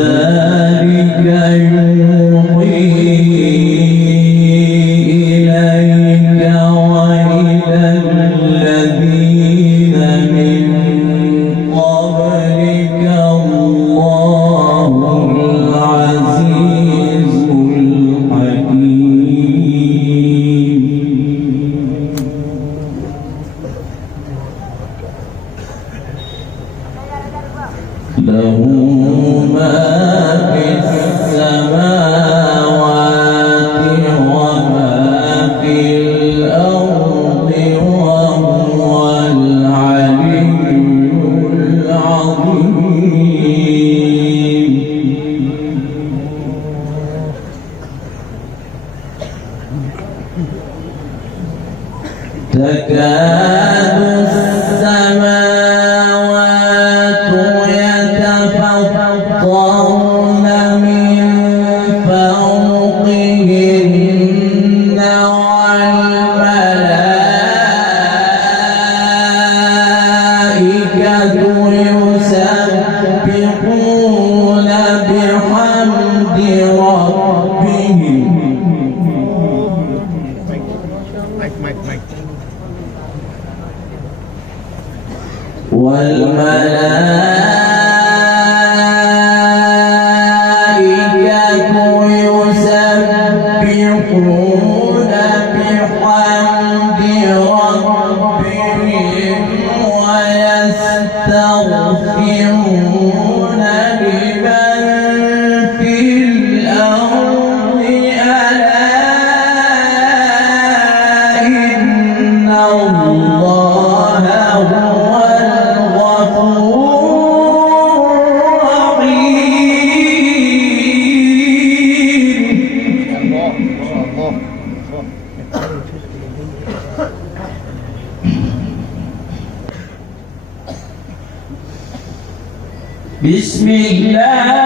كذلك يوحي إليك وإلى الذين من قبلك الله العزيز الحكيم له ما في السماوات وما في الأرض وهو العلي العظيم تكاد السماوات يتفطرن من فوقهن والملائكة يسبحون بحمد ربهم والملائكة يسبحون بحمد ربهم ويستغفرون لمن في الأرض ألا إن الله هو بسم الله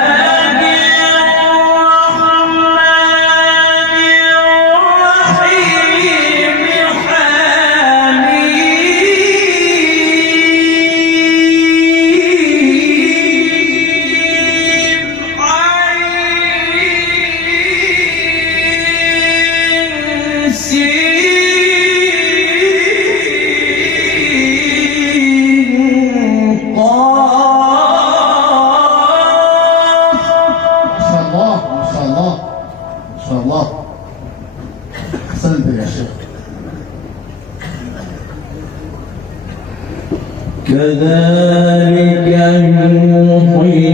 كذلك يوحي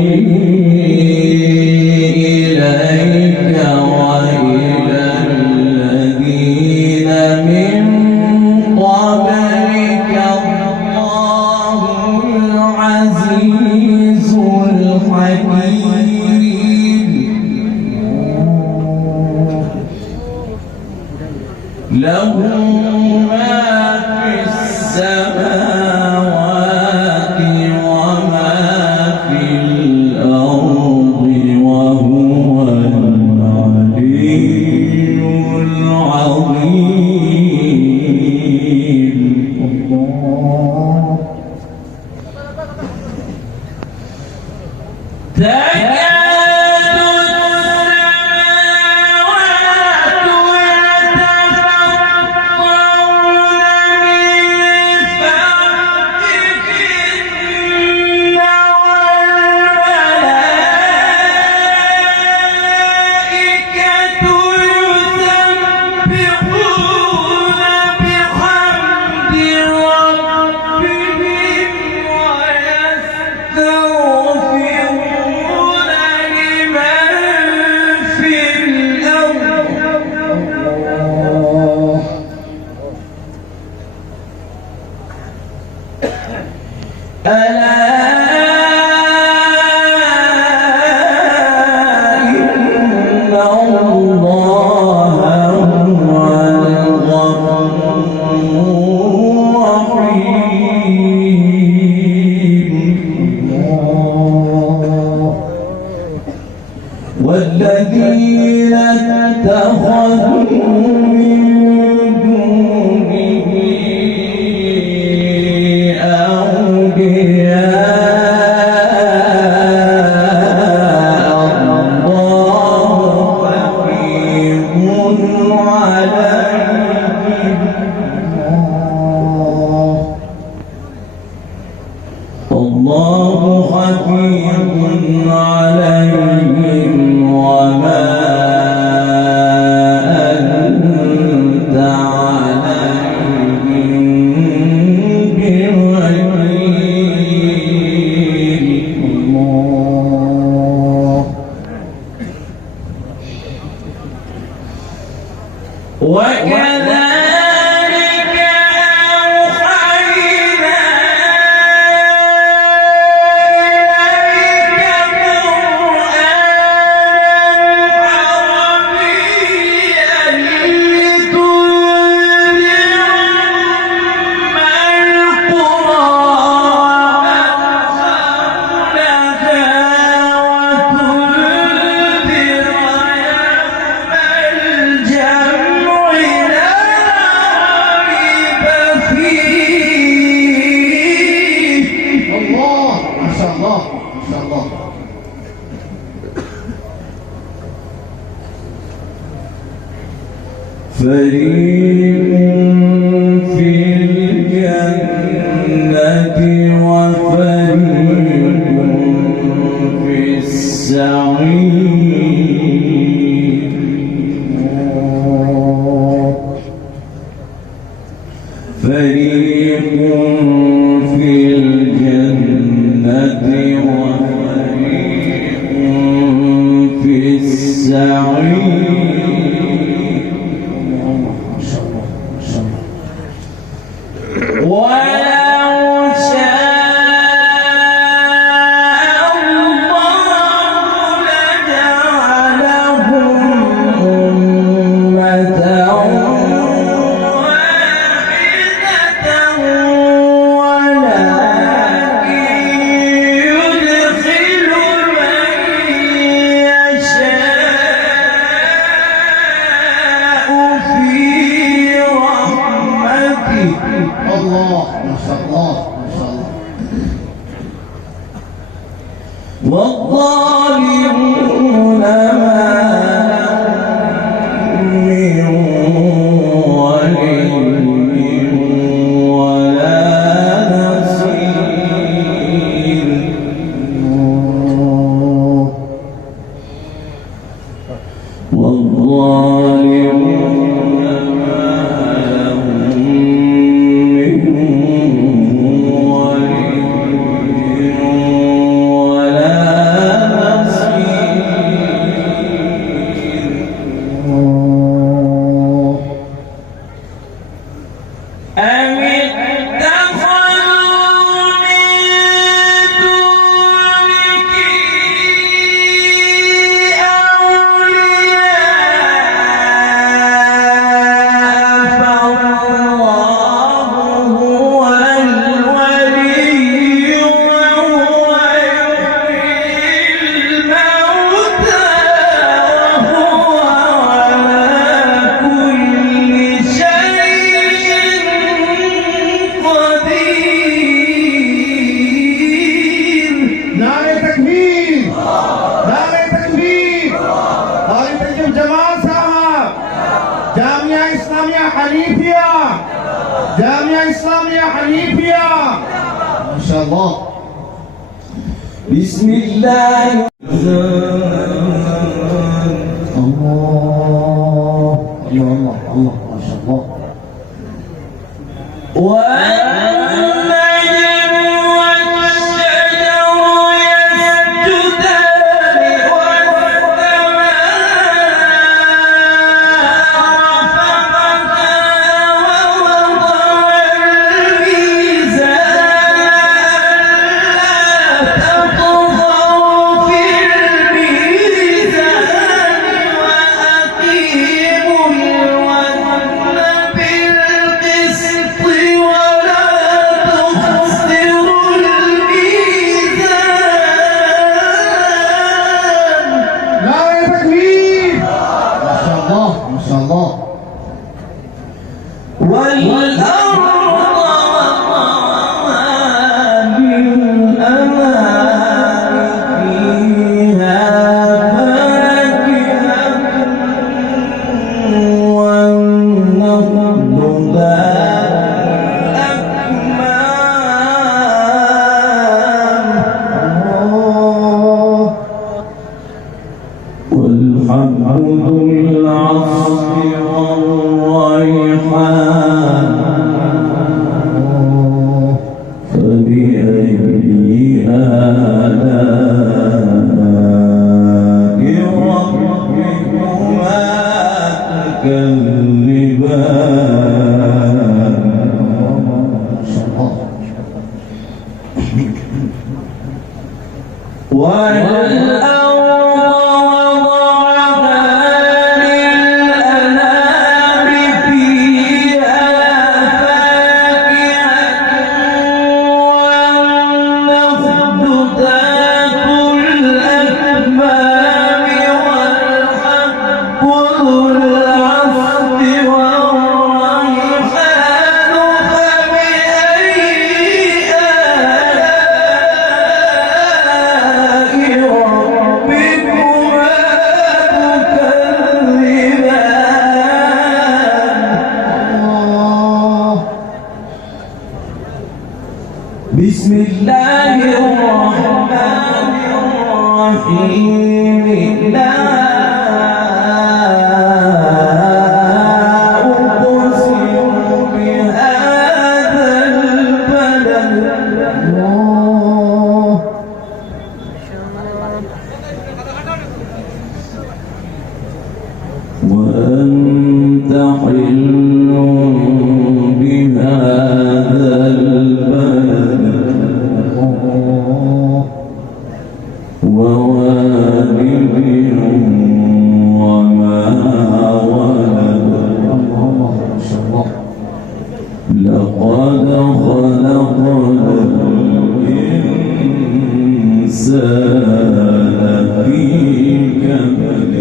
إليك وإلى الذين من قبلك الله العزيز الحكيم له ما في السماوات وما في الأرض وهو العلي العظيم والذين اتخذوا من دونه أولياء الله حفيظ عليهم والله حفيظ عليهم وما أنت عليهم بوكيل وكذلك أوحينا فريق في الجنة وفريق في السعير فريق في الجنة وفريق في السعير ولو شاء الله لجعلهم أمة واحدة ولكن يدخل من يشاء في رحمته الله ما شاء الله ما شاء الله. والظالمون ما لهم من ولي ولا نصير والظالمون ما لهم من ولي ولا نصير أم اتخذوا من دونه أولياء فالله هو الولي وهو يحيي الموتى وهو على كل شيء قدير. नारे तकबीर, नारे तकबीर। और तकबीर जमाल साहब, जामिया इस्लामिया हनीफिया, जामिया इस्लामिया हनीफिया। माशाअल्लाह। بسم الله الله الله الله ما شاء الله. والنجم والشجر يسجدان والسماء رفعها ووضع الميزان ألا تطغوا في الميزان العصر والريحان فبأي آلاء ربكما تكذبان والأرض وضعها للأنام فيها فاكهة والنخل ذات الأكمام والحب ذو العصف والريحان فبأي آلاء ربكما تكذبان بسم الله الرحمن الرحيم لا أقسم بهذا البلد وأنت حل بهذا البلد ووالد وما ولد لقد خلقنا الإنسان في كبد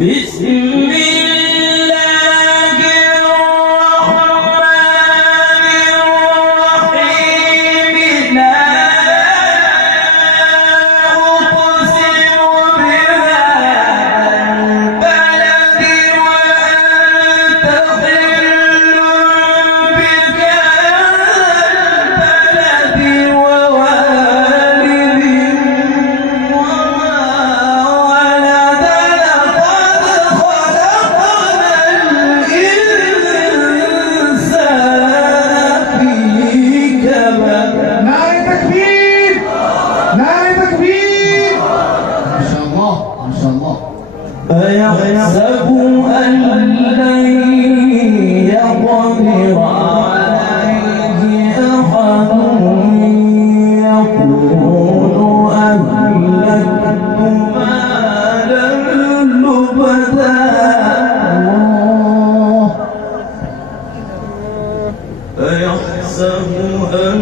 بسم الله الرحمن الرحيم لا أقسم بهذا البلد وأنت حل بهذا البلد ووالد وما ولد نعرة تكبير نعرة تكبير ما شاء الله ما شاء الله أيحسب أن لن يقدر عليه أحد يقول أهلكت مالا لبدا أيحسب أن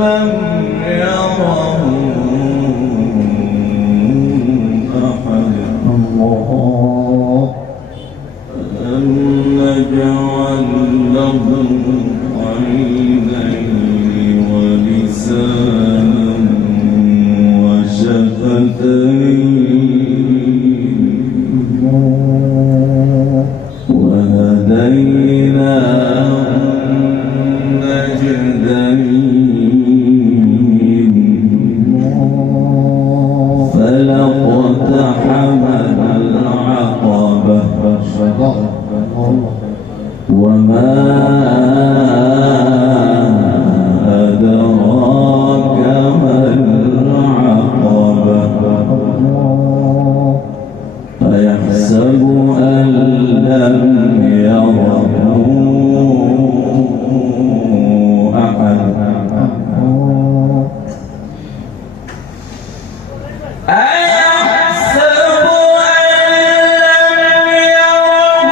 لم يره أحد ألم نجعل له عينين ولسانا وشفتين وهديناه النجدين فلاقتحم العقبة وما أدراك ما العقبة أيحسب أن لم يره أحد أيحسب أن لم يره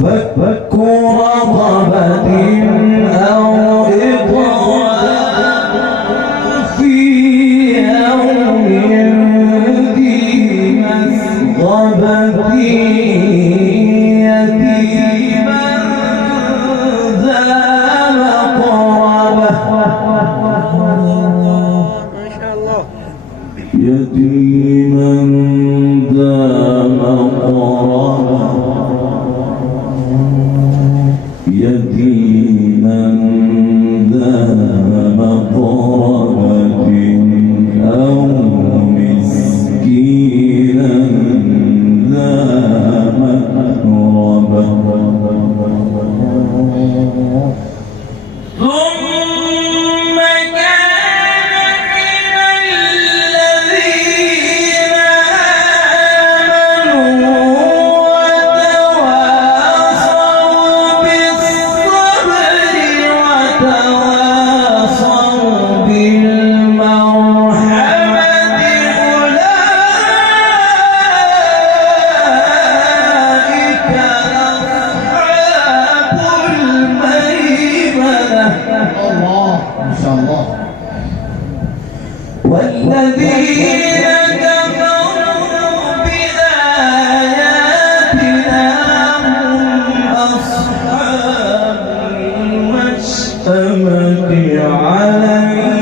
فك رقبة أو إطعام في يوم ذي مسغبة يتيما ذا مقربة يتيما ذا مقربة يتيما ذا مقربة أو مسكينا ذا متربة ثم كان من الذين آمنوا وتواصوا بالصبر وتواصوا بالمرحمة أولئك أصحاب الميمنة الله ما شاء الله. والذين كفروا بآياتنا هم أصحاب المشأمة عليهم